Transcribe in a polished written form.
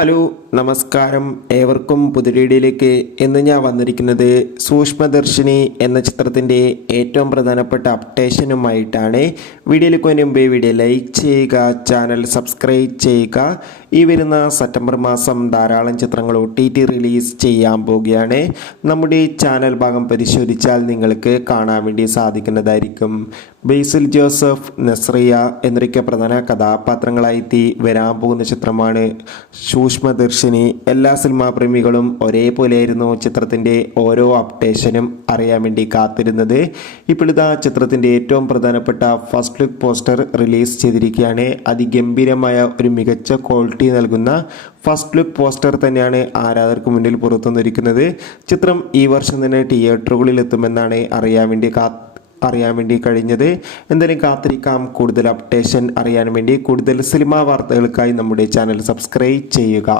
Hello നമസ്കാരം, ഏവർക്കും പുതുരീഡിയിലേക്ക് ഇന്ന് ഞാൻ വന്നിരിക്കുന്നത് സൂക്ഷ്മദർശിനി എന്ന ചിത്രത്തിൻ്റെ ഏറ്റവും പ്രധാനപ്പെട്ട അപ്ഡേഷനുമായിട്ടാണ്. വീഡിയോയിലേക്ക് മുൻപ് വീഡിയോ ലൈക്ക് ചെയ്യുക, ചാനൽ സബ്സ്ക്രൈബ് ചെയ്യുക. ഈ വരുന്ന സെപ്റ്റംബർ മാസം ധാരാളം ചിത്രങ്ങൾ OTT റിലീസ് ചെയ്യാൻ പോവുകയാണ്. നമ്മുടെ ചാനൽ ഭാഗം പരിശോധിച്ചാൽ നിങ്ങൾക്ക് കാണാൻ വേണ്ടി സാധിക്കുന്നതായിരിക്കും. ബേസിൽ ജോസഫ്, നസ്രിയ എന്നൊക്കെ പ്രധാന കഥാപാത്രങ്ങളായി വരാൻ പോകുന്ന ചിത്രമാണ് സൂക്ഷ്മദർശിനി. എല്ലാ സിനിമാ പ്രേമികളും ഒരേപോലെയായിരുന്നു ചിത്രത്തിൻ്റെ ഓരോ അപ്ഡേഷനും അറിയാൻ വേണ്ടി കാത്തിരുന്നത്. ഇപ്പോഴത്തെ ചിത്രത്തിൻ്റെ ഏറ്റവും പ്രധാനപ്പെട്ട ഫസ്റ്റ് ലുക്ക് പോസ്റ്റർ റിലീസ് ചെയ്തിരിക്കുകയാണ്. അതിഗംഭീരമായ ഒരു മികച്ച ക്വാളിറ്റി നൽകുന്ന ഫസ്റ്റ് ലുക്ക് പോസ്റ്റർ തന്നെയാണ് ആരാധകർക്ക് മുന്നിൽ പുറത്തുവന്നിരിക്കുന്നത്. ചിത്രം ഈ വർഷം തന്നെ തിയേറ്ററുകളിൽ എത്തുമെന്നാണ് അറിയാൻ വേണ്ടി കഴിഞ്ഞത്. എന്തായാലും കാത്തിരിക്കാം. കൂടുതൽ അപ്ഡേഷൻ അറിയാൻ വേണ്ടി കൂടുതൽ സിനിമാ വാർത്തകൾക്കായി നമ്മുടെ ചാനൽ സബ്സ്ക്രൈബ് ചെയ്യുക.